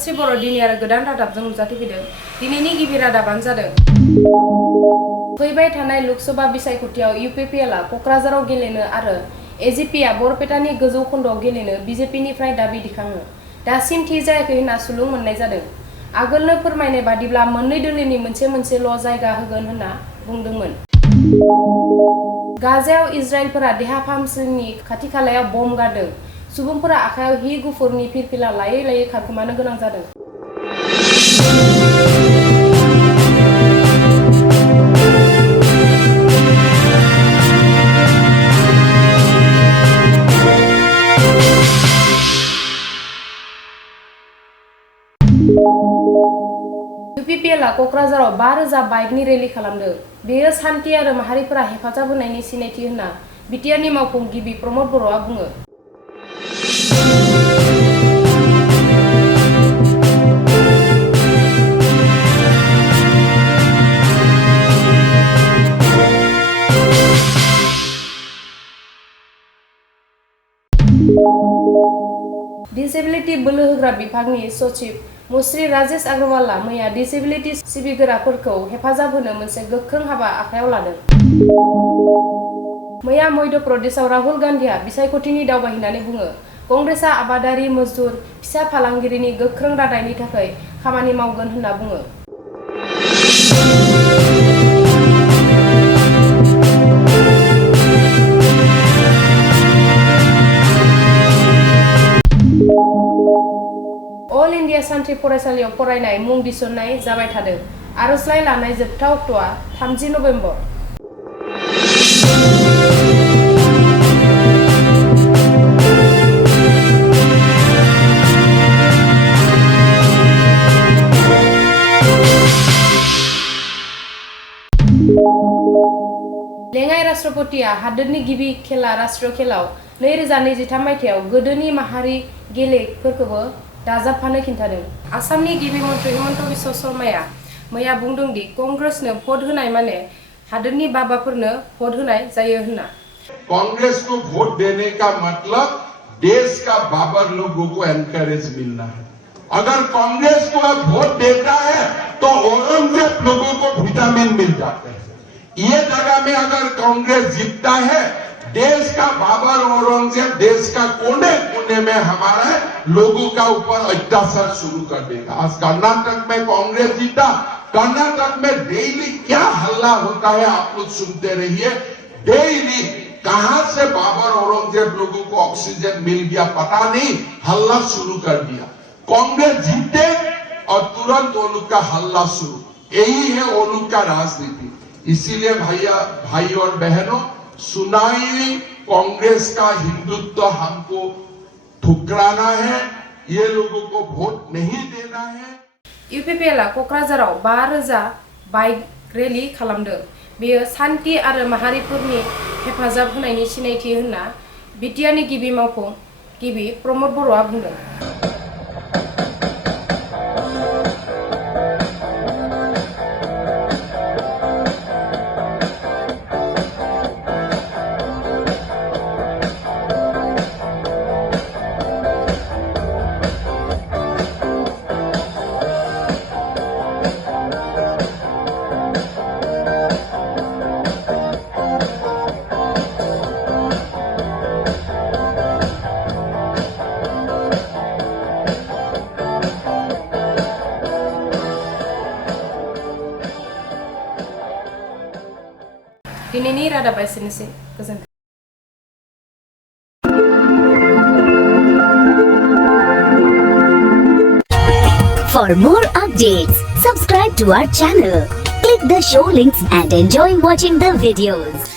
उदांश्री बर' दिनै आरो गोदान रादाबजों नुजाथिफैदों। दिनैनि गिबि रादाबानो जादों फैबाय थानाय लोकसभा बिसायख'थियाव इउपिपिएलआ क'क्राझाराव गेलेनो आरो एजिपिआ बरपेटानि गोजौ खोन्दोआव गेलेनो बिजेपिनिफ्राय दाबि दिखाङो। दासिम थि जायाखै होनना सुलुं मोननाय जादों। आगोलनो फोरमायनाय बादिब्ला मोननै दोलोनि मोनसे जायगा होगोन होनना बुंदोंमोन। गाजायाव इजराइलफोरा देहा फाहामसालिनि खाथि-खालायाव बम गारदों। सुबुंफोरा आखायाव हि गुफुरनि फिरफिला लायै खारखोमानो गोनां जादों। इउपिपिएलआ क'क्राझाराव 5,000 बाइकनि रेलि खालामदों। बेयो सान्थि आरो माहारिफोरा हेफाजाब होनायनि सिनायथि होनना बिटिआरनि मावफुंगिरि प्रमद बर'आ बुङो। डिसेबिलिटि बोलो होग्रा बिफाननि सचिब मुश्री राजेश अग्रवालआ मैया डिसेबिलिटि सिबिग्राफोरखौ हेफाजाब होनो मोनसे गोख्रों हाबा आखायाव लादों। मैया मध्य प्रदेशआव राहुल गान्धीआ बिसायख'थिनि दावबायहैनानै बुङो, कंग्रेसआ आबादारि, मजदुर, फिसा फालांगिरिनि गोख्रों रादायनि थाखाय खामानि मावगोन होनना बुङो। अल इन्डिया सान्थ्रि फरायसालियाव फरायनाय मुं थिसननाय जाबाय थादों। आर'जलाइ लानाय जोबथा अक्ट'आ 30 नबेम्बर। लेङाइ राष्ट्रपतिया हादोरनि गिबि खेला राष्ट्रीय खेलाव 2023 मायथाइयाव गोदोनि माहारि गेलेफोरखौबो दाजाबफानो खिन्थादों। आसामनि गिबि मन्थ्रि हिमन्त बिश्व शर्माया मैया बुंदों दि कंग्रेसनो भट होनाय माने हादोरनि बाबाफोरनो भट होनाय जायो होनना। कांग्रेस को वोट देने का मतलब देश का बाबर लोगों को एनकरेज मिलना है। अगर कांग्रेस को अब वोट देता है तो औरंगजेब लोगों को विटामिन मिल जाते हैं। ये जगह में अगर कांग्रेस जीतता है, देश का बाबर औरंगजेब देश का कोने कोने में हमारे लोगों का ऊपर अत्याचार शुरू कर देगा। आज कर्नाटक में कांग्रेस जीता, कर्नाटक में डेली क्या हल्ला होता है आप लोग सुनते रहिए। डेली कहां से बाबर औरंगजेब लोगों को ऑक्सीजन मिल गया पता नहीं, हल्ला शुरू कर दिया। कांग्रेस जीते और तुरंत वो लोग का हल्ला शुरू। यही है वो लोग का राजनीति। इसीलिए भाई और बहनों, सुनाई कांग्रेस का हिंदुत्व हमको ठुकराना है, ये लोगों को वोट नहीं देना है। इउपिपिएलआ क'क्राझाराव 5,000 बाइक रेलि खालामदों। बेयो सान्थि आरो माहारिफोरनि हेफाजाब होनायनि सिनायथि होनना बिटिआरनि गिबि मावफुंगिरि प्रमद बर'आ बुंदों। दिनैनि रादाबा एसेनोसै। गोजोन्थों। For more updates, subscribe to our channel, click the show links and enjoy watching the videos.